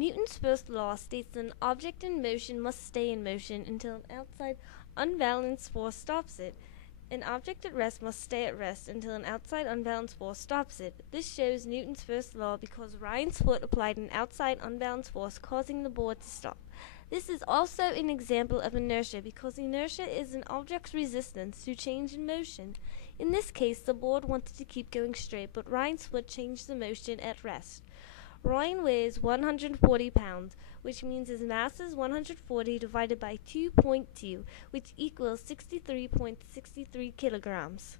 Newton's first law states that an object in motion must stay in motion until an outside unbalanced force stops it. An object at rest must stay at rest until an outside unbalanced force stops it. This shows Newton's first law because Ryan's foot applied an outside unbalanced force causing the board to stop. This is also an example of inertia because inertia is an object's resistance to change in motion. In this case, the board wanted to keep going straight, but Ryan's foot changed the motion at rest. Ryan weighs 140 pounds, which means his mass is 140 divided by 2.2, which equals 63.63 kilograms.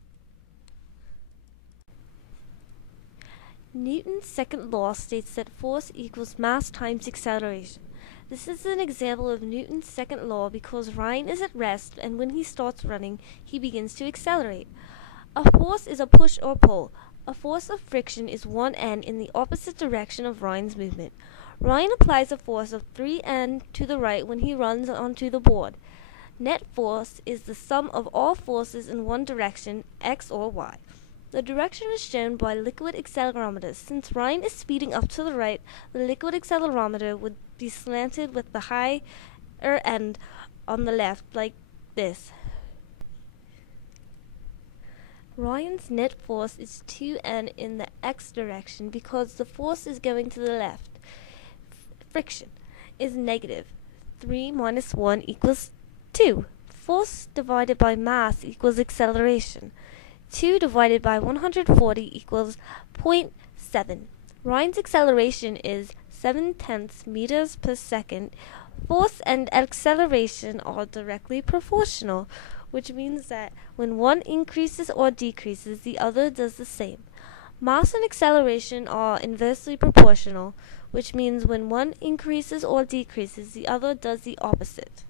Newton's second law states that force equals mass times acceleration. This is an example of Newton's second law because Ryan is at rest, and when he starts running, he begins to accelerate. A force is a push or pull. A force of friction is 1N in the opposite direction of Ryan's movement. Ryan applies a force of 3N to the right when he runs onto the board. Net force is the sum of all forces in one direction, X or Y. The direction is shown by liquid accelerometers. Since Ryan is speeding up to the right, the liquid accelerometer would be slanted with the higher end on the left, like this. Ryan's net force is 2N in the x direction because the force is going to the left. Friction is negative. 3 minus 1 equals 2. Force divided by mass equals acceleration. 2 divided by 140 equals 0.7. Ryan's acceleration is 7/10 meters per second. Force and acceleration are directly proportional, which means that when one increases or decreases, the other does the same. Mass and acceleration are inversely proportional, which means when one increases or decreases, the other does the opposite.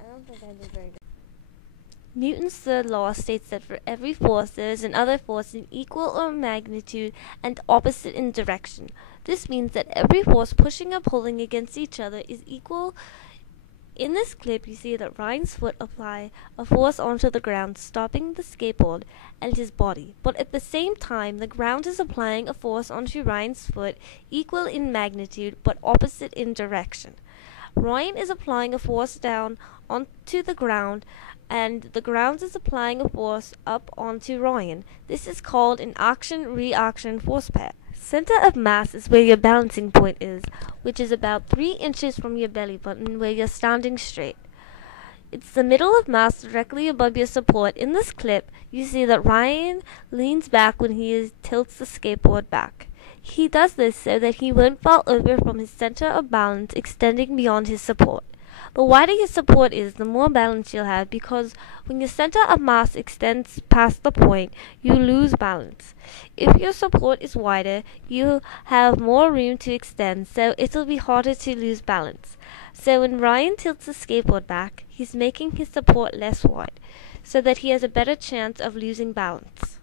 I don't think I did very good. Newton's third law states that for every force there is another force in equal or magnitude and opposite in direction. This means that every force pushing or pulling against each other is equal. In this clip, you see that Ryan's foot apply a force onto the ground, stopping the skateboard and his body. But at the same time, the ground is applying a force onto Ryan's foot equal in magnitude but opposite in direction. Ryan is applying a force down onto the ground, and the ground is applying a force up onto Ryan. This is called an action-reaction force pair. Center of mass is where your balancing point is, which is about 3 inches from your belly button where you're standing straight. It's the middle of mass directly above your support. In this clip, you see that Ryan leans back when he tilts the skateboard back. He does this so that he won't fall over from his center of balance extending beyond his support. The wider your support is, the more balance you'll have, because when your center of mass extends past the point, you lose balance. If your support is wider, you have more room to extend, so it'll be harder to lose balance. So when Ryan tilts the skateboard back, he's making his support less wide, so that he has a better chance of losing balance.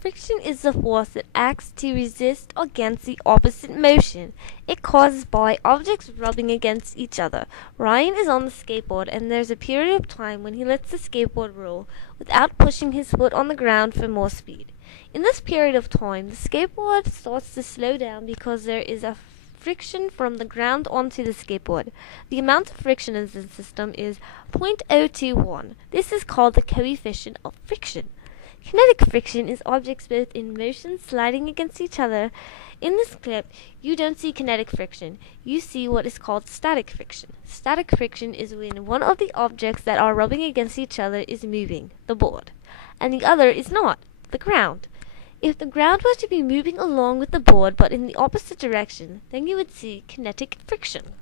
Friction is the force that acts to resist against the opposite motion. It causes by objects rubbing against each other. Ryan is on the skateboard, and there's a period of time when he lets the skateboard roll without pushing his foot on the ground for more speed. In this period of time, the skateboard starts to slow down because there is a friction from the ground onto the skateboard. The amount of friction in the system is 0.021. This is called the coefficient of friction. Kinetic friction is objects both in motion sliding against each other. In this clip, you don't see kinetic friction. You see what is called static friction. Static friction is when one of the objects that are rubbing against each other is moving, the board, and the other is not, the ground. If the ground were to be moving along with the board but in the opposite direction, then you would see kinetic friction.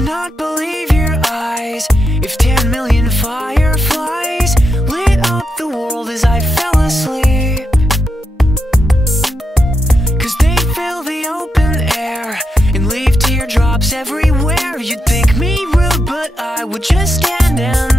Not believe your eyes if 10 million fireflies lit up the world as I fell asleep. 'Cause they fill the open air and leave teardrops everywhere. You'd think me rude, but I would just stand and